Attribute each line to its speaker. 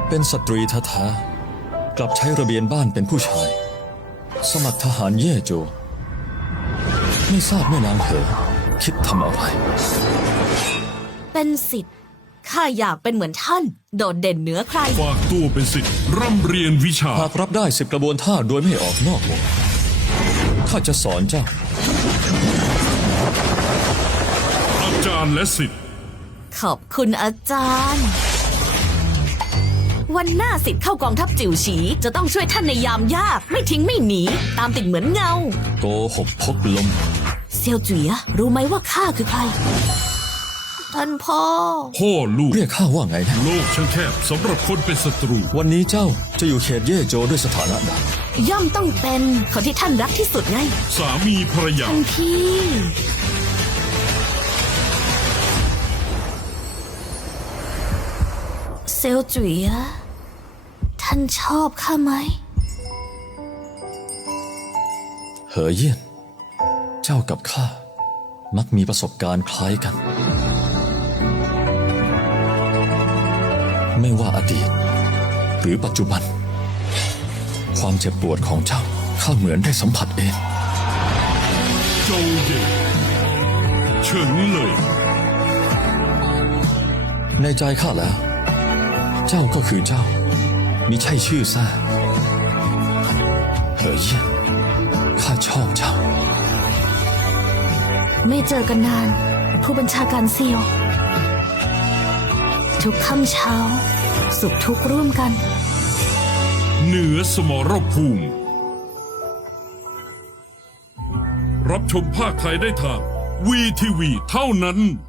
Speaker 1: เป็นสตรีแท้ๆกลับใช้ระเบียนบ้านเป็นผู้ชาย สมัครทหารเย่โจไม่ทราบแม่นางเหอคิดทำอะไร
Speaker 2: เป็นศิษย์ข้าอยากเป็นเหมือนท่าน โดดเด่นเหนือใคร
Speaker 3: ฝากตัวเป็นศิษย์ร่ำเรียนวิชา
Speaker 1: หากรับได้10 กระบวนท่าโดยไม่ออกนอกวงข้าจะสอนเจ้า
Speaker 3: อาจารย์และศิษย์
Speaker 2: ขอบคุณอาจารย์ วันหน้าศิษย์เข้ากองทัพจิ๋วฉีจะต้องช่วยท่านในยามยากไม่ทิ้งไม่หนี ตามติดเหมือนเงา
Speaker 1: โกหกพกลม
Speaker 2: เซียวจุ๋ยรู้ไหมว่าข้าคือใคร ท่านพ่อ
Speaker 3: พ่อลูก
Speaker 1: เรียกข้าว่าไงนะ
Speaker 3: โลกช่างแคบสำหรับคนเป็นศัตรู
Speaker 1: วันนี้เจ้าจะอยู่เขตเย่โจด้วยสถานะใด
Speaker 2: ย่อมต้องเป็นคนที่ท่านรักที่สุดไง
Speaker 3: สามีภรรยา
Speaker 2: ท่านพี่ เซียวจุ๋ยท่านชอบข้าไหม
Speaker 1: เหอเยี่ยน เจ้ากับข้ามักมีประสบการณ์คล้ายกัน ไม่ว่าอดีต หรือปัจจุบัน ความเจ็บปวดของเจ้าข้าเหมือนได้สัมผัสเอง
Speaker 3: โจเย่เฉิงเลย
Speaker 1: ในใจข้าแล้ว เจ้าก็คือเจ้ามิใช่ชื่อซ่าเหอเยี่ยนข้าชอบเจ้า
Speaker 2: ไม่เจอกันนาน ผู้บัญชาการเซียว ทุกค่ำเช้า สุขทุกข์ร่วมกัน
Speaker 3: เหนือสมรภูมิ รับชมภาคไทยได้ทางวีทีวีเท่านั้น